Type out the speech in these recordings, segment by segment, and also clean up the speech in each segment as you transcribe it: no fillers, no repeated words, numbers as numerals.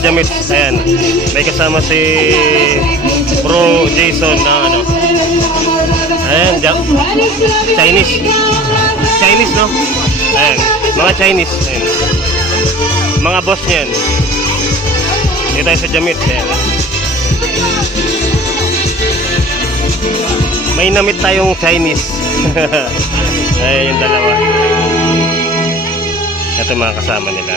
sa Jamit. Ayan. May kasama si Bro Jason na ano. Ayan, Chinese. Chinese, no? Ayan, mga Chinese. Ayan. Mga boss niyan. Dito tayo sa Jamit. Ayan. May namit tayong Chinese. Ayan yung dalawa. Ito mga kasama nila.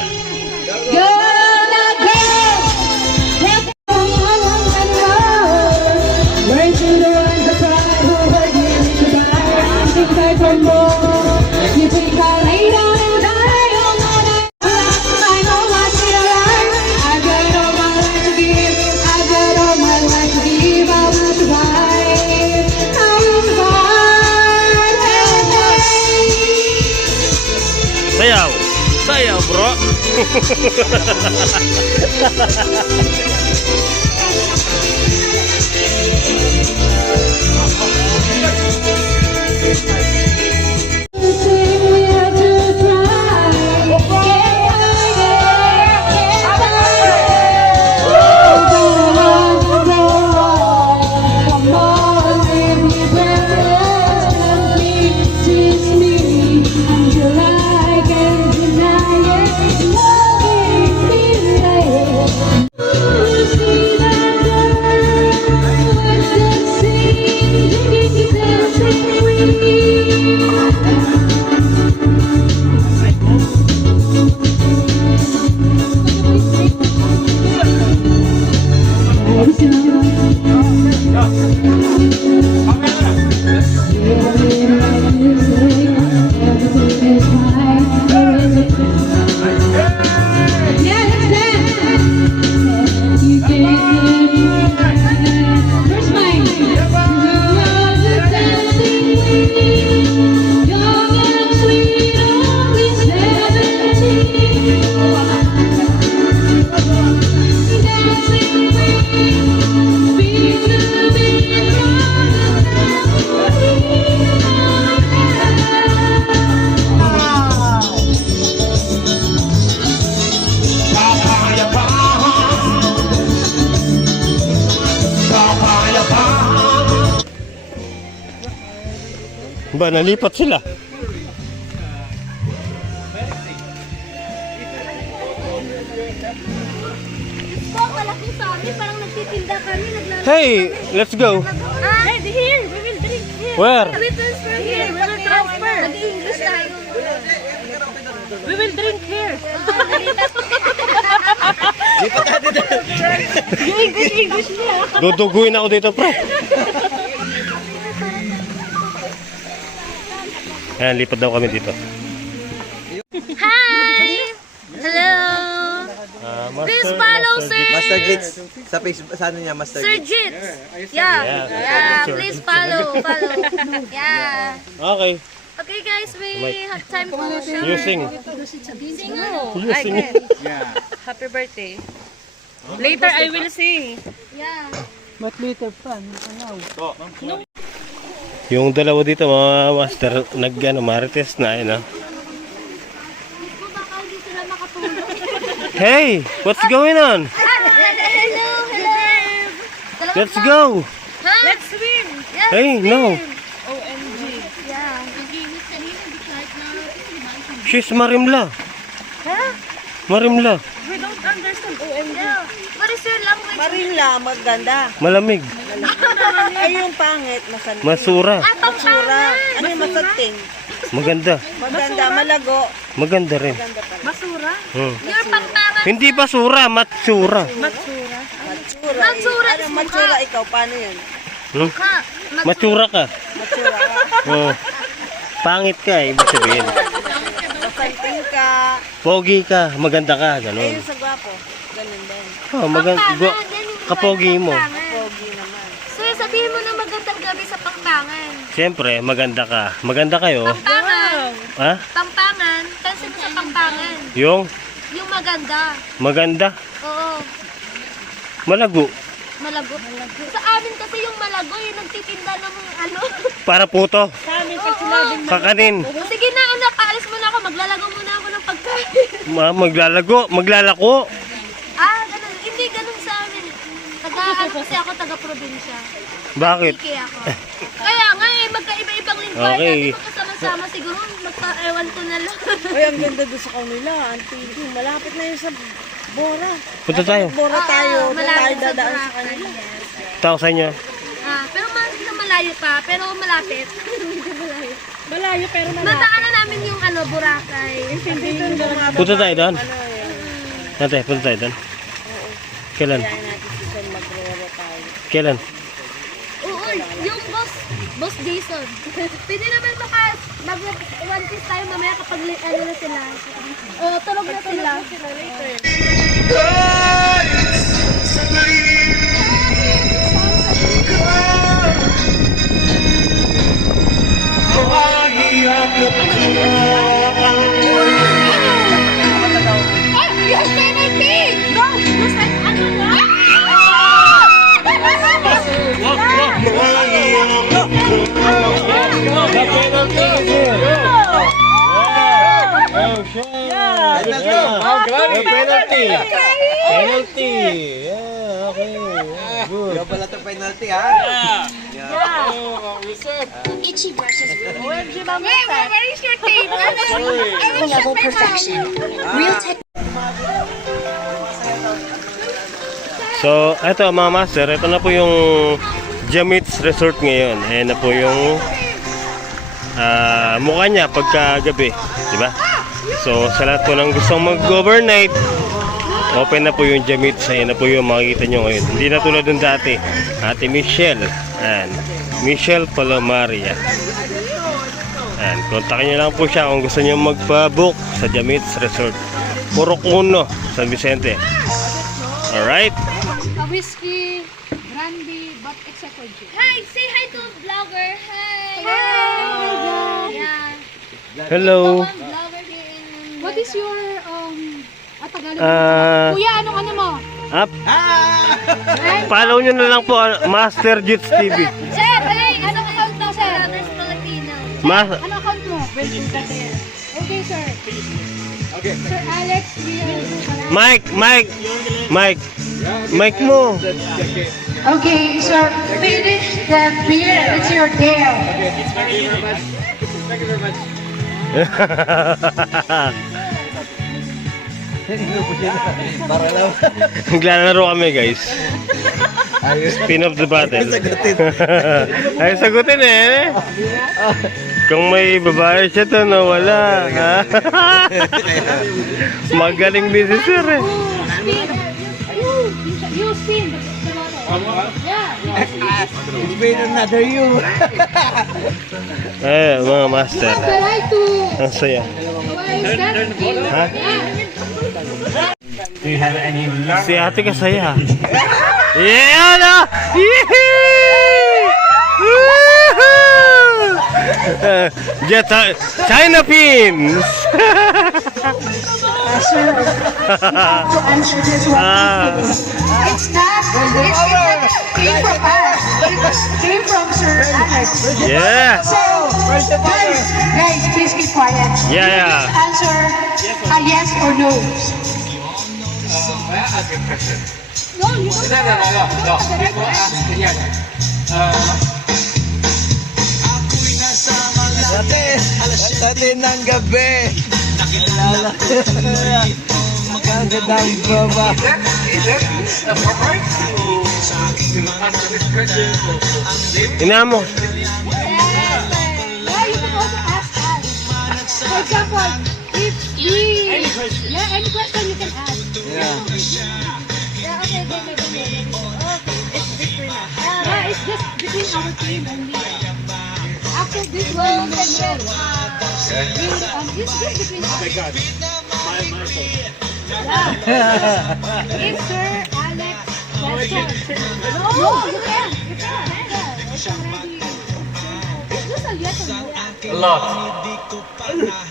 Sayaw! Sayaw, bro! Ba, nalipat sila. Hey, let's go. Here, we will drink here. Where? We will transfer here. We will transfer. Nag-English tayo. We will drink here. Yung English niya. Duduguin ako dito, pre. Ayan, lipat daw kami dito. Hi! Hello! Please follow Sir Master Glitz sa Facebook, sa ano niya, Master Sir Glitz. Jits. Yeah. Please follow. Yeah. Okay. Okay guys, we have time to show. You sing. Sing. You sing. Happy birthday. Later I will sing. Yeah. Yung dalawa dito, mga master, marites na, yun, Baka hindi sila makatulog. Hey, what's going on? Hello. Let's go. Let's swim. Yeah, Hey, no. OMG. Yeah. She's Marimla. Huh? Marimla. We don't understand OMG. Yeah. What is your language? Marila, maganda. Malamig. Ay, yung pangit, masanting. Masura. Matsura. Ano yung masanting? Maganda. Maganda, malago. Maganda rin. Basura. Your pangpangan. Hindi basura, matsura. Matsura. Matsura. Matsura Ano, is matsura ikaw, paano yun? Ka. Matsura ka. Matsura ka. Pangit ka, ibig sabihin. Masanting ka. Pogi ka, maganda ka, Eh, gano'n. yung sa gwapo. Ganun din. Kapogi mo. Pogi naman. So, sabihin mo na magandang gabi sa pangpangan. Siyempre, maganda ka. Maganda kayo. Pangpangan. Ha? Pangpangan. Kasi mo sa pangpangan. Yung Maganda. maganda. Oo. Malago. Malago. Sa amin kasi yung malago, yung nagtitinda ng ano. Para puto. Sa amin pag sinabing Kakanin. Sige na anak, aalis muna ako. Maglalago muna ako ng pagkain. Maglalako. Ganun. Kasi ako taga-probinsya. Bakit? Piki ako. Kaya nga eh, magkaiba-ibang lingkod. Okay. Natin magkasama-sama siguro, magpa-ewan ko na lang. Uy, ang ganda doon sa kanila. Auntie, malapit na yun sa Bora. Punta tayo. Bora tayo. Doon tayo Malapit sa dadaan sa Boracay. kanila. Yes. Tao sa inyo. Pero malayo pa, pero malapit. Medyo malayo. Malayo pero malapit. Nataanan namin yung Boracay. Hindi doon bumababa. Punta tayo doon. Ano eh. Ate, punta tayo doon. Kailan? Kaya natin si Son mag-Bora tayo. Kailan? Oo, yung boss Jason. Pwede naman mag-one piece tayo mamaya kapag na sila. Tulog na sila. Penalty. Penalty. Yeah, okay. Good. Kaya pala ito penalty, ha? OMG, mama. Where is your tape? level perfection. Real tech. So, eto mga master, ito na po yung Jamit's Resort ngayon. Ayan na po yung mukha niya pagkagabi, di ba? So, sa lahat po ng gustong mag-overnight, open na po yung Jamit's. Ayan na po yung makikita nyo ngayon. Hindi na tulad ng dati. Ate Michelle. Ayan. Michelle Palomaria. Ayan. Kontakin nyo lang po siya kung gusto nyo magpa-book sa Jamit's Resort. Puro Uno, San Vicente. Alright? A whiskey, brandy, but except for gin. Hi! Say hi to vlogger. Hi! Hi! Yeah. Hello. One vlogger here in... What is your, Tagalog? Kuya, anong ano mo? Up. Follow nyo na lang po Master Jits TV. Sir, hey! Anong account mo, sir? Brothers Filipino. Anong account mo? Okay, sir. Okay. Sir Alex, Mike mo. Okay, so finish that beer. It's your dare. Thank you very much. Thank you very much. Para lang. Naglalaro kami guys. Spin of the battle. Ay sagutin eh. Kung may babae siya to, no, wala. Magaling din si sir eh. You spin. Yeah. It's been another you. Eh, mga master. I like to... Ang saya. What is that? Ha? Si ate kasaya. Yeah, no! Yee! China pins! Sir, to answer this one. It's not. It came from us. It came from Sir Alex. Yeah! So, guys, please keep quiet. Yeah. Please answer a yes or no. No, you don't. Dati ng gabi. Nakilala ko. Magandang baba. Ina mo. Yeah, you can also ask us. For example, if we... Any question. Yeah, any question you can ask. Yeah. Yeah, okay. It's between us. Yeah, it's just between our team only. After this one, we can it's just between us. Oh my God. Yeah. If Sir Alex question. No, you can. You can. It's already. It's just a yes or no.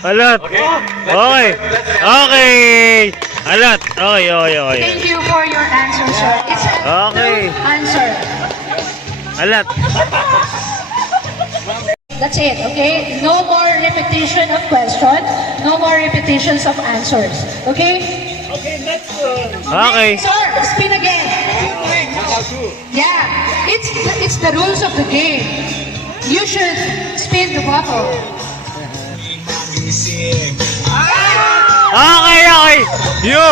Alat. Okay. Okay. Alat. Okay. Thank you for your answer, sir. It's a Okay. true answer. Alat. That's it, okay? No more repetition of question. No more repetitions of answers. Okay? Okay. Sir, spin again. Yeah, it's the rules of the game. You should spin the bottle. Okay. You.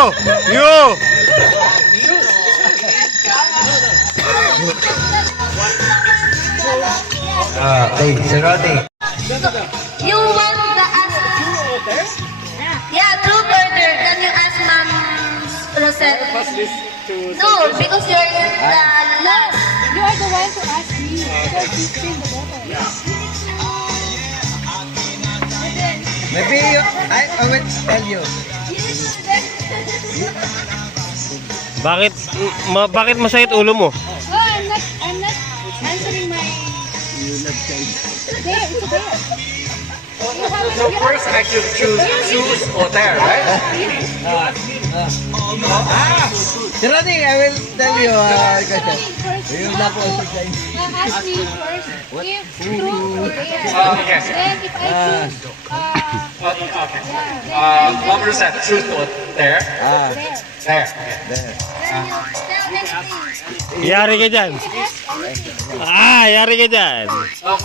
Okay, si Rodney. You want the ask? Yeah, truth or dare. Can you ask Ma'am Rosette? No, because you're the last. You are the one to ask me. Because you spin the bottle. Maybe I will tell you. Bakit masakit ulo mo? Oh, I'm not answering my... There, it's there. So first I should choose or there, right? Si Rodney, I will tell you. You will not also say. Ask me first if true or dare. Okay. Then if I choose, Mom Rosette, choose or there? there. There. Then you tell anything. Yari ka dyan. Yari ka dyan. No,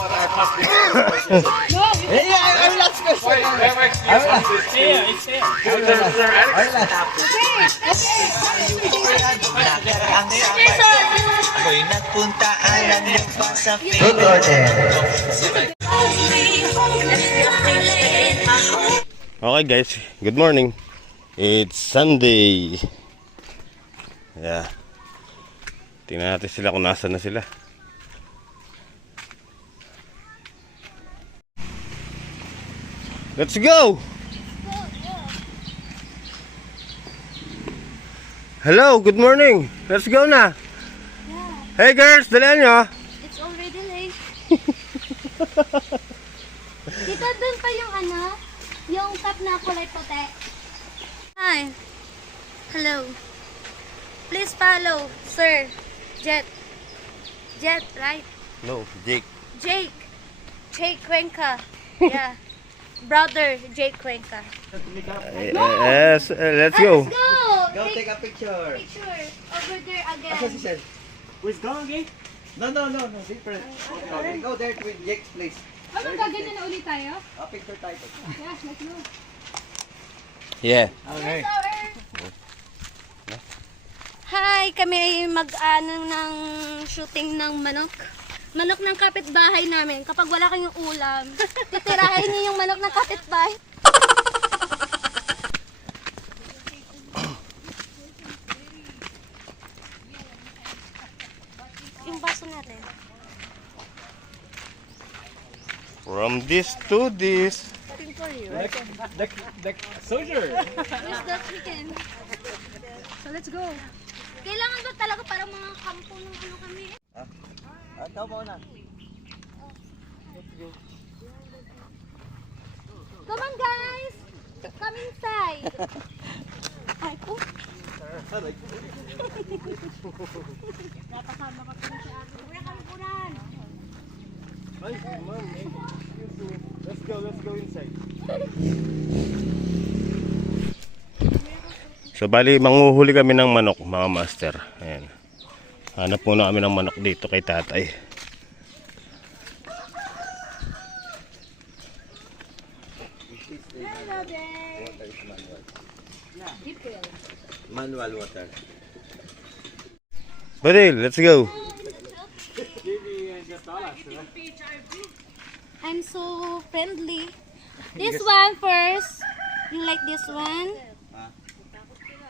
you Hey, I will ask question. I will ask. Ako'y nagpunta alam niyo pa sa Truth or dare? Okay guys, good morning. It's Sunday. Yeah. Tingnan natin sila kung nasa na sila. Let's go! Hello, good morning. Let's go na. Hey girls, dalihan nyo. It's already late. Dito dun pa yung yung cup na kulay puti. Hi. Hello. Please follow, sir. Jet, right? No, Jake. Jake Cuenca. Yeah. Brother Jake Cuenca. Yes, let's go. Let's go. Go take a picture. Picture over there again. Asa si Sel? Where's gone again? No, different. Okay, go there with Jake's place. Ano gaganyan na ulit tayo? Picture tayo. Yeah, let's go. Yeah. Okay. Hi, kami ay mag-ano ng shooting ng manok. Manok ng kapitbahay namin. Kapag wala kayong ulam, titirahin niyo yung manok ng kapitbahay. Yung baso natin. From this to this. Waiting for you. The soldier. Where's the chicken? So let's go. Kailangan ba talaga parang mga kampo ng ano kami? Ikaw muna. Come on guys! Come inside! Ay ko? Napakama ka pa si ate. Kuya kampunan! Ay, ma'am, excuse me. Let's go inside. So bali, manguhuli kami ng manok, mga master. Ayan. Hanap muna kami ng manok dito kay tatay. Hello there! Manual water. Badil, let's go. I'm so friendly. This one first. You like this one?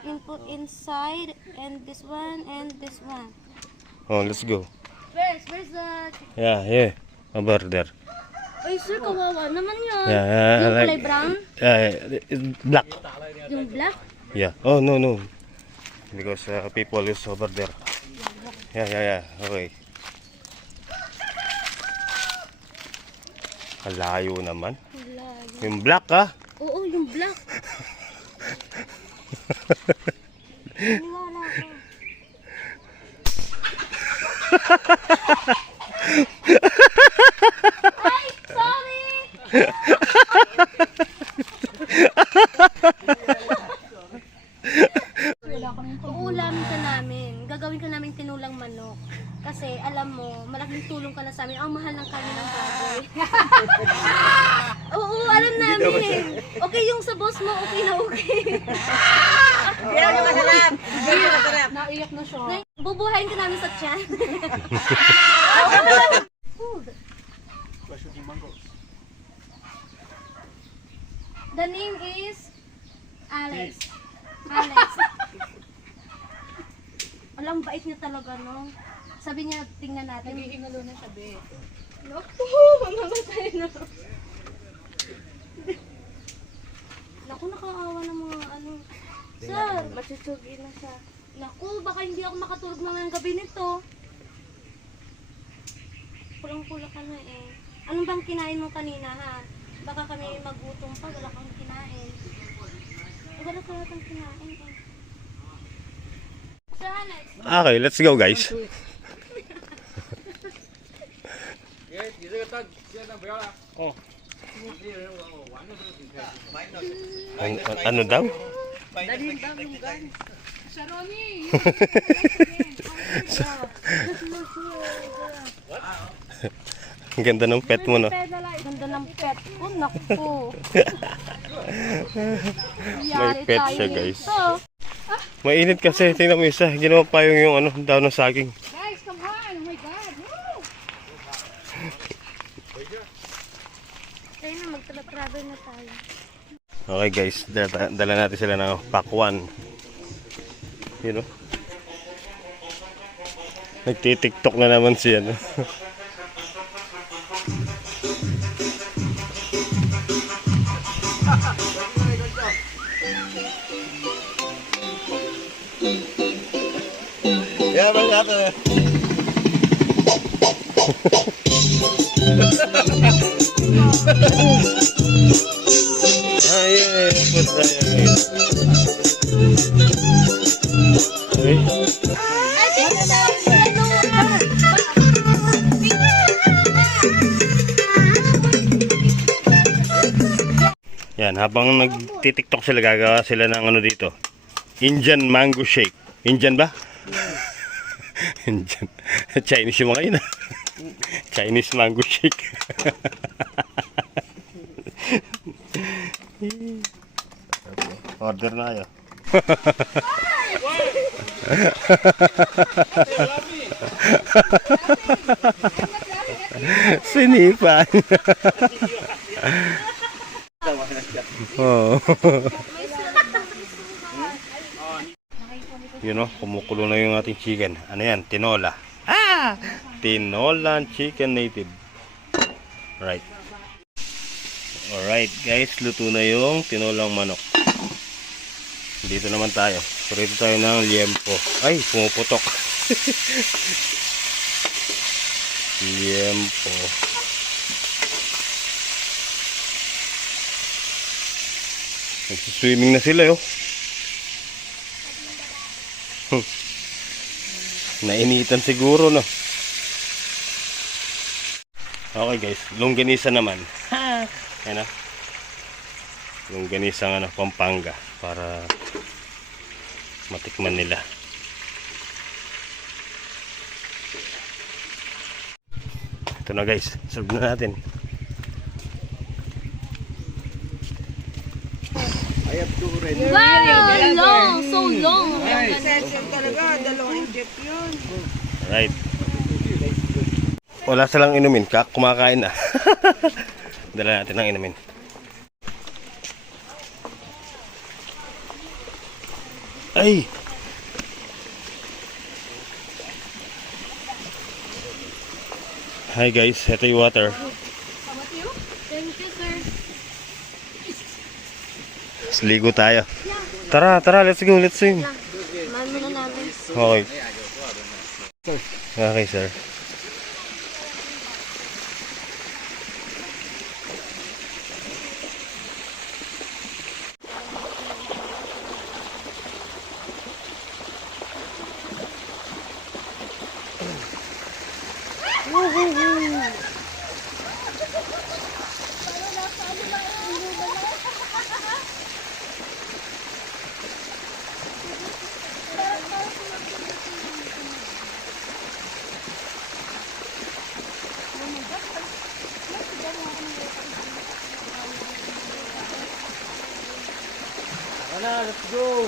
You put inside and this one and this one. Oh, let's go. Where's the... Yeah. Over there. Ay sir, kawawa naman yun. Yeah, Yung kulay like- brown? Black. Yung black? Yeah. Oh, no. Because people is over there. Yeah. Okay. Kalayo naman. Wala. Yung black ah. Oo, yung black. Niwala ko. Ay, sorry! Uulamin ka namin. gagawin ka namin tinulang manok. Kasi alam mo, malaking tulong ka na sa amin. Ang mahal ng kami ng baboy. Oo, alam namin. Okay yung sa boss mo, okay na okay. Yan yung masarap. Yan yung masarap. Naiyak na siya. Bubuhayin ka namin sa tiyan. The name is Alex. Alex. Alam, bait niya talaga, no? Sabi niya, tingnan natin. Nagihingalo na sabi. Naku, namatay na. Naku, nakaawa ng mga ano. Sir, Matsusugi na siya. naku, baka hindi ako makatulog mamayang gabi nito. Pulang-pula ka na eh. Anong bang kinain mo kanina, ha? Baka kami magutom pa, wala kang kinain. Wala ka natang kinain eh. Sir Alex, Okay, let's go guys. Oh. Ano daw? Ang ganda ng pet mo, no? ganda ng pet ko, naku. May pet siya, guys. Mainit kasi, tingnan mo isa. Ginawa pa yung ano, daw ng saging. Guys, come on! Oh my God! Woo! Tayo na, magtra-travel na tayo. Okay guys, dala natin sila ng pakwan. You know? Nagtitiktok na naman siya, no? Yeah, but after. Ah, yeah, put that in. Okay. I think that's Yan, habang nagtitiktok sila, gagawa sila ng ano dito. Indian mango shake. Indian ba? Indian. Chinese yung mga yun. Chinese mango shake. Order na kayo. Sinipan. Oh. Yun o, kumukulo na yung ating chicken. Ano yan? Tinola. Tinola chicken native. Right. Alright guys, luto na yung tinolang manok. Dito naman tayo. Prito tayo ng liempo. Ay, pumuputok. Liempo. Nagsiswimming na sila, yo. Nainitan siguro, no? Okay guys, longganisa naman. Ayan na. Longganisang ano, Pampanga. Para matikman nila. Ito na guys, serve na natin. I have two red. wow! Long! So long! Essential talaga. Dalawang inject yun. Alright. Wala silang inumin, kumakain na. Dala natin ang inumin. Ay! Hi guys, ito yung water. Thank you, sir. Ligo tayo. Tara, tara, let's go, let's swim. Man muna namin. Okay. Okay, sir. na, let's go.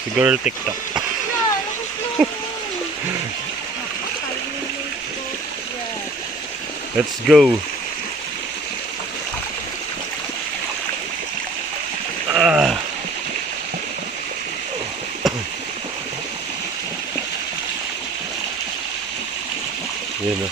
Si girl TikTok. Let's go. Ah. Yan na.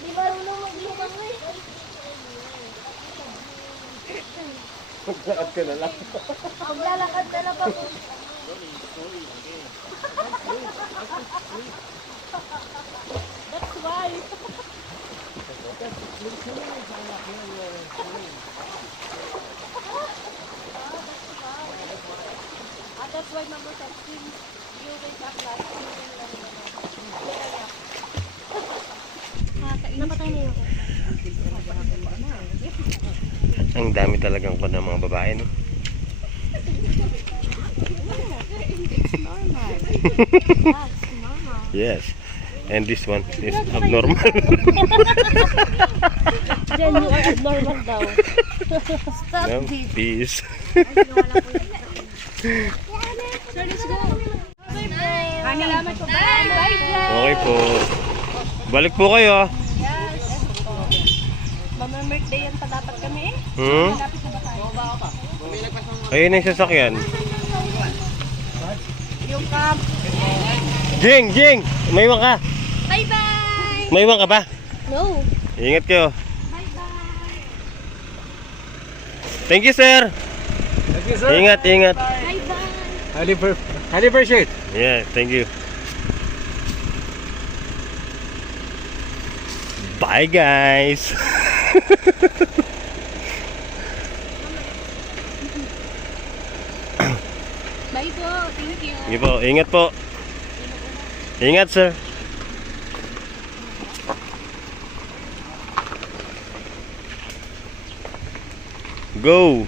Di marunong maglubang eh. Maglalakad ka na lang. Maglalakad na lang ako. That's why. That's why Mama said, since you wake up last, you will Napatay na yun. Ang dami talagang pa ng mga babae, no? Yes. And this one is abnormal. Then you are abnormal daw. No? Peace. Sir, let's go. Salamat po. Bye. Okay po. Balik po kayo, ah. Mama-birthday yan pa dapat kami eh. Hmm? Lapit na ba tayo? Ayun yung sasakyan. Yung camp. Jing! Jing! May iwan ka? Bye-bye! May iwan ka ba? No. Ingat kayo. Bye-bye. Thank you, sir. Thank you, sir. Ingat, ingat. Bye-bye. Highly appreciate. Yeah, thank you. Bye, guys. Bye po. Thank you. Sige po, ingat po. Ingat, sir. Go.